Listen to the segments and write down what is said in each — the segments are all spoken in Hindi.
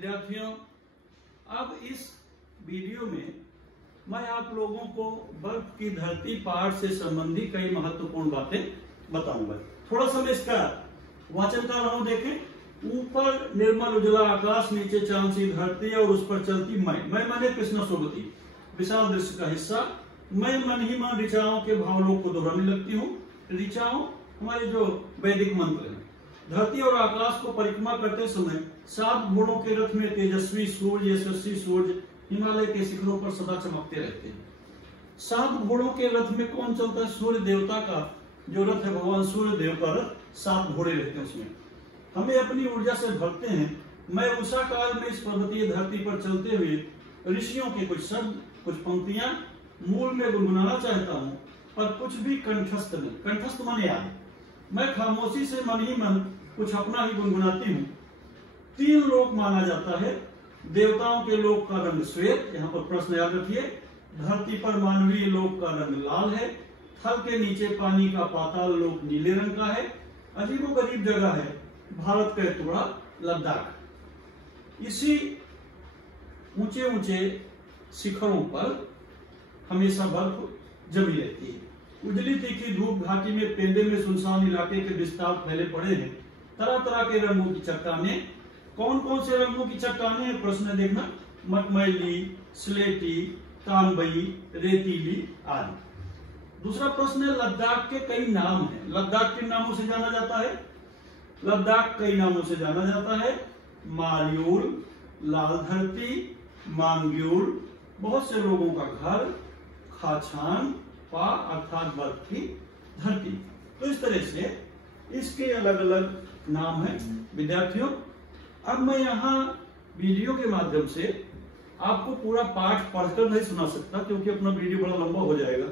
विद्यार्थियों, अब इस वीडियो में मैं आप लोगों को बर्फ की धरती पाठ से संबंधी कई महत्वपूर्ण बातें बताऊंगा। थोड़ा सा मैं इसका वाचन कर रहा हूं। देखें, ऊपर निर्मल उजला आकाश, नीचे चांद सी धरती और उस पर चलती मैं माने कृष्ण सोबती विशाल दृश्य का हिस्सा। मैं मन ही मन ऋचाओं के भावलोक को दोहराने लगती हूँ। ऋचाओं हमारे जो वैदिक मंत्र हैं। धरती और आकाश को परिक्रमा करते समय 7 घोड़ों के रथ में तेजस्वी सूर्य, यशस्वी सूर्य हिमालय के शिखरों पर सदा चमकते रहते हैं। 7 घोड़ों के रथ में कौन चलता है? सूर्य देवता का जो रथ है, भगवान सूर्य देव का रथ। 7 घोड़े रहते हैं उसमें। हमें अपनी ऊर्जा से भरते हैं। मैं उषा काल में इस पर्वतीय धरती पर चलते हुए ऋषियों के कुछ शब्द, कुछ पंक्तियां मूल में गुनगुनाना चाहता हूँ, पर कुछ भी कंठस्थ नहीं। कंठस्थ माने याद। मैं खामोशी से मन ही मन कुछ अपना ही गुनगुनाती हूँ। 3 लोक माना जाता है। देवताओं के लोक का रंग श्वेत, यहाँ पर प्रश्न याद रखिए। धरती पर मानवीय लोक का रंग लाल है। थल के नीचे पानी का पाताल लोक नीले रंग का है। अजीबोगरीब जगह है भारत का टुकड़ा लद्दाख। इसी ऊंचे ऊंचे शिखरों पर हमेशा बर्फ जमी रहती है। उजली तीखी धूप घाटी में, पेंदे में सुनसान इलाके के विस्तार फैले पड़े हैं। तरह तरह के रंगों की चट्टानें। कौन कौन से रंगों की चट्टानें हैं? प्रश्न देखना। मटमैली, स्लेटी, तांबई, रेतीली आदि। दूसरा प्रश्न है, लद्दाख के कई नाम हैं। लद्दाख किन नामों से जाना जाता है? लद्दाख कई नामों से जाना जाता है। मार्यूल, लाल धरती, मांग्यूल, बहुत से लोगों का घर, खाछान, पा अर्थात बर्फ की धरती। तो इस तरह से इसके अलग अलग नाम हैं विद्यार्थियों। अब मैं यहाँ वीडियो के माध्यम से आपको पूरा पाठ पढ़कर नहीं सुना सकता, क्योंकि अपना वीडियो बड़ा लंबा हो जाएगा।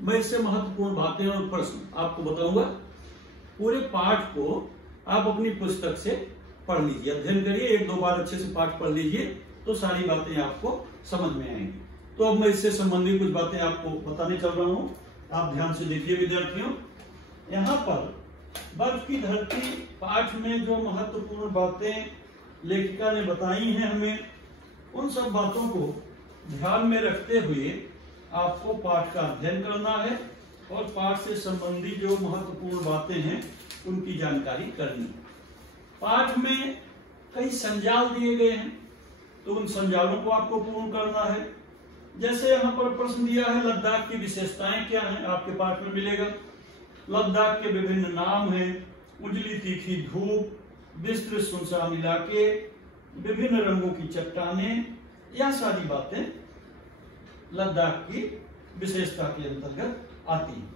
मैं इससे महत्वपूर्ण बातें और प्रश्न आपको बताऊंगा। पूरे पाठ को आप अपनी पुस्तक से पढ़ लीजिए, अध्ययन करिए। 1-2 बार अच्छे से पाठ पढ़ लीजिए तो सारी बातें आपको समझ में आएंगी। तो अब मैं इससे संबंधित कुछ बातें आपको बताने चल रहा हूं। आप ध्यान से देखिए विद्यार्थियों। यहाँ पर बर्फ की धरती पाठ में जो महत्वपूर्ण बातें लेखिका ने बताई हैं हमें, उन सब बातों को ध्यान में रखते हुए आपको पाठ का अध्ययन करना है और पाठ से संबंधित जो महत्वपूर्ण बातें हैं उनकी जानकारी करनी है। पाठ में कई संजाल दिए गए हैं, तो उन संजालों को आपको पूर्ण करना है। जैसे यहाँ पर प्रश्न दिया है, लद्दाख की विशेषताएं क्या हैं? आपके पाठ में मिलेगा। लद्दाख के विभिन्न नाम हैं। उजली तीखी धूप, विस्तृत सुनसान इलाके, विभिन्न रंगों की चट्टानें, यह सारी बातें लद्दाख की विशेषता के अंतर्गत आती हैं।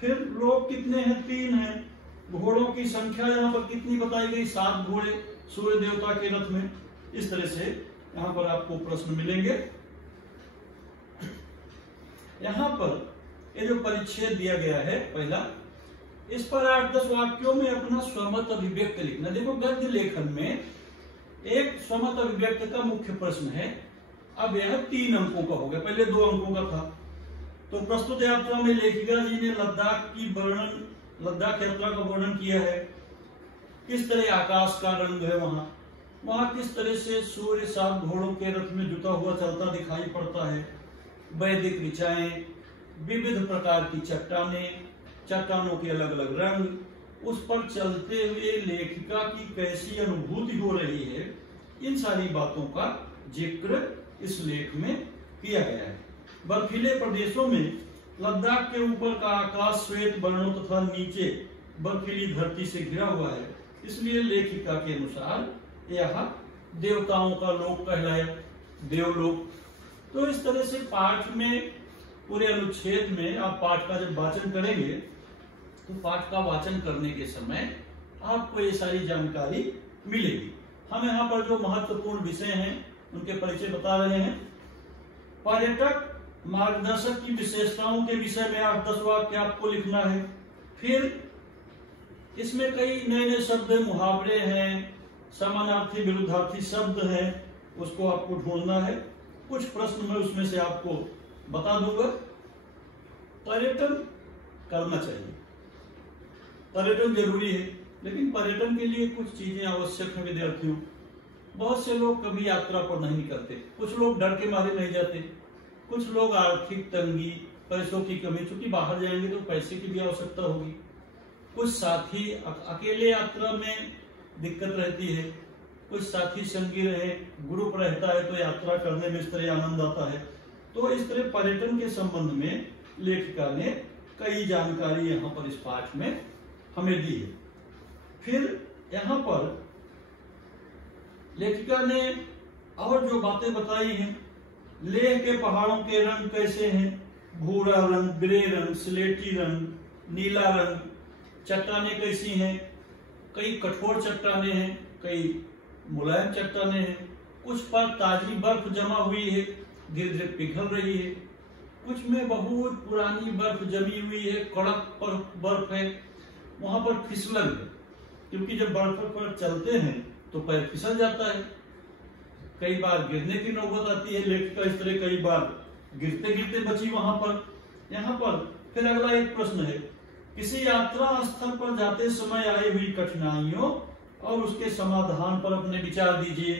फिर लोग कितने हैं? 3 हैं। घोड़ों की संख्या यहाँ पर कितनी बताई गई? 7 घोड़े सूर्य देवता के रथ में। इस तरह से यहाँ पर आपको प्रश्न मिलेंगे। यहाँ पर ये जो परिच्छेद दिया गया है पहला, इस पर 8-10 वाक्यों में अपना स्वमत अभिव्यक्ति लिखना। देखो, गद्य लेखन में एक स्वमत अभिव्यक्ति का मुख्य प्रश्न है। अब यह 3 अंकों का हो गया, पहले 2 अंकों का था। तो प्रस्तुत यात्रा में लेखिका जी ने लद्दाख यात्रा का वर्णन किया है। किस तरह आकाश का रंग है वहां किस तरह से सूर्य 7 घोड़ों के रथ में जुटा हुआ चलता दिखाई पड़ता है। वैदिक ऋचाएं, विविध प्रकार की चट्टानें, चट्टानों के अलग अलग रंग, उस पर चलते हुए लेखिका की कैसी अनुभूति हो रही है, इन सारी बातों का जिक्र इस लेख में किया गया है। बर्फीले प्रदेशों में लद्दाख के ऊपर का आकाश श्वेत वर्णों तथा नीचे बर्फीली धरती से घिरा हुआ है, इसलिए लेखिका के अनुसार यह देवताओं का लोक कहलाया, देवलोक। तो इस तरह से पाठ में पूरे अनुच्छेद में आप पाठ का जब वाचन करेंगे तो पाठ का वाचन करने के समय आपको ये सारी जानकारी मिलेगी। हम यहाँ पर जो महत्वपूर्ण विषय हैं उनके परिचय बता रहे हैं। पर्यटक मार्गदर्शक की विशेषताओं के विषय में 8-10 वाक्य आपको लिखना है। फिर इसमें कई नए शब्द, मुहावरे हैं, समानार्थी विरुद्धार्थी शब्द हैं, उसको आपको ढूंढना है। कुछ प्रश्न मैं उसमें से आपको बता दूंगा। पर्यटन करना चाहिए, पर्यटन जरूरी है, लेकिन पर्यटन के लिए कुछ चीजें आवश्यक है विद्यार्थियों। बहुत से लोग कभी यात्रा पर नहीं निकलते, कुछ लोग डर के मारे नहीं जाते, कुछ लोग आर्थिक तंगी, पैसों की कमी, चूंकि बाहर जाएंगे तो पैसे की भी आवश्यकता होगी, कुछ साथी अकेले यात्रा में दिक्कत रहती है, कुछ साथी संगी रहे, ग्रुप रहता है तो यात्रा करने में इस तरह आनंद आता है। तो इस तरह पर्यटन के संबंध में लेखिका ने कई जानकारी यहाँ पर इस पाठ में हमें दी है। फिर यहाँ पर लेखिका ने और जो बातें बताई हैं, लेह के पहाड़ों के रंग कैसे हैं, भूरा रंग, ग्रे रंग, स्लेटी रंग, नीला रंग, चट्टानें कैसी हैं, कई कठोर चट्टानें हैं, कई मुलायम चट्टानें हैं, कुछ पर ताजी बर्फ जमा हुई है, धीरे धीरे पिघल रही है, कुछ में बहुत पुरानी बर्फ जमी हुई है, कड़क बर्फ है, वहां पर फिसलन है, क्योंकि जब बर्फ पर चलते हैं तो पैर फिसल जाता है, कई बार गिरने की नौबत आती है। लेखिका इस तरह कई बार गिरते गिरते बची वहां पर। यहाँ पर फिर अगला एक प्रश्न है, किसी यात्रा स्थल पर जाते समय आई हुई कठिनाइयों और उसके समाधान पर अपने विचार दीजिए।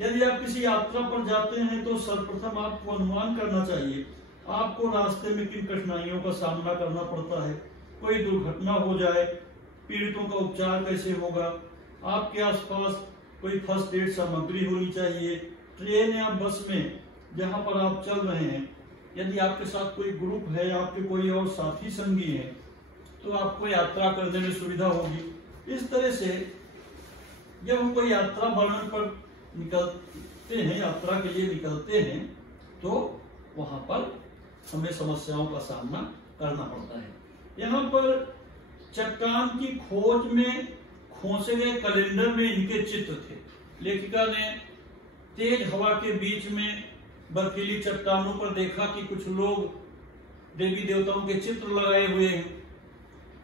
यदि आप किसी यात्रा पर जाते हैं तो सर्वप्रथम आपको अनुमान करना चाहिए आपको रास्ते में किन कठिनाइयों का सामना करना पड़ता है, कोई दुर्घटना हो जाए, पीड़ितों का उपचार कैसे होगा, आपके आसपास कोई फर्स्ट एड सामग्री होनी चाहिए, ट्रेन या बस में जहां पर आप चल रहे हैं यदि आपके साथ कोई ग्रुप है, आपके कोई और साथी संगी है तो आपको यात्रा करने में सुविधा होगी। इस तरह से जब हम कोई यात्रा वर्णन पर निकलते हैं, यात्रा के लिए निकलते हैं, तो वहां पर हमें समस्याओं का सामना करना पड़ता है। यहाँ पर चट्टान की खोज में खोसे गए कैलेंडर में इनके चित्र थे। लेखिका ने तेज हवा के बीच में बर्फीली चट्टानों पर देखा कि कुछ लोग देवी देवताओं के चित्र लगाए हुए हैं।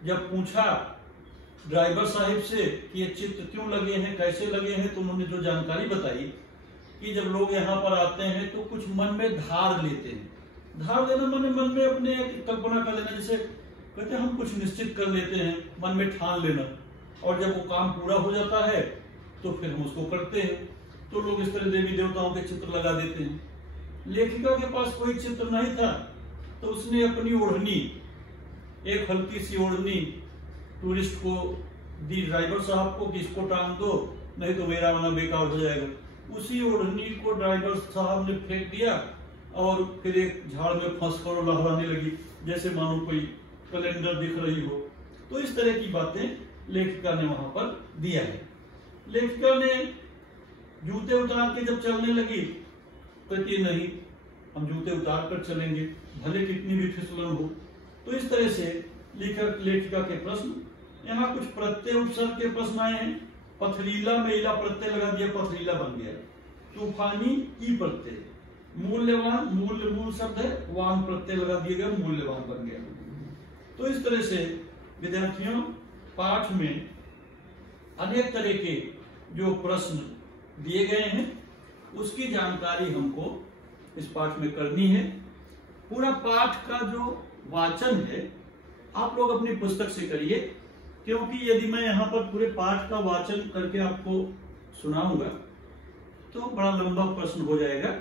जब पूछा ड्राइवर साहिब से कि ये चित्र क्यों लगे हैं, कैसे लगे हैं, तो उन्होंने जो जानकारी बताई कि जब लोग यहाँ पर आते हैं तो कुछ मन में धार लेते हैं। धार लेना माने मन में अपने एक कल्पना कर लेना, जैसे कहते हैं हम कुछ निश्चित कर लेते हैं, मन में ठान लेना, और जब वो काम पूरा हो जाता है तो फिर हम उसको करते हैं। तो लोग इस तरह देवी देवताओं के चित्र लगा देते हैं। लेखिका के पास कोई चित्र नहीं था तो उसने अपनी ओढ़नी, एक हल्की सी ओढ़नी टूरिस्ट को दी, ड्राइवर साहब को कि इसको टांग दो नहीं तो मेरा आना बेकार हो जाएगा। उसी ओढ़नी को ड्राइवर साहब ने फेंक दिया और फिर एक झाड़ में फंस कर लहराने लगी, जैसे मानो कोई कैलेंडर दिख रही हो। तो इस तरह की बातें लेखिका ने वहां पर दिया है। लेखिका ने जूते उतार के जब चलने लगी कहती नहीं, हम जूते उतार कर चलेंगे भले कितनी भी फिसलन हो। तो इस तरह से लेखिका के प्रश्न, यहाँ कुछ प्रत्यय उपसर्ग के प्रश्न आए हैं। पथरीला में इला प्रत्यय लगा दिया, पथरीला बन गया। तूफानी ई प्रत्यय, मूल्यवान मूल शब्द है, वान प्रत्यय लगा दिया गया, मूल्यवान बन गया। तो इस तरह से विद्यार्थियों पाठ में अनेक तरह के जो प्रश्न दिए गए हैं उसकी जानकारी हमको इस पाठ में करनी है। पूरा पाठ का जो वाचन है आप लोग अपनी पुस्तक से करिए, क्योंकि यदि मैं यहाँ पर पूरे पाठ का वाचन करके आपको सुनाऊंगा तो बड़ा लंबा प्रश्न हो जाएगा।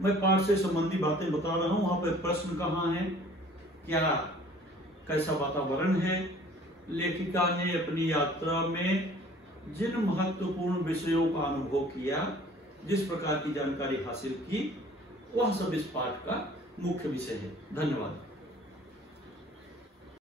मैं पाठ से संबंधी बातें बता रहा हूँ, वहां पर प्रश्न कहाँ है, क्या कैसा वातावरण है, लेखिका ने अपनी यात्रा में जिन महत्वपूर्ण विषयों का अनुभव किया, जिस प्रकार की जानकारी हासिल की, वह सब इस पाठ का मुख्य विषय है। धन्यवाद।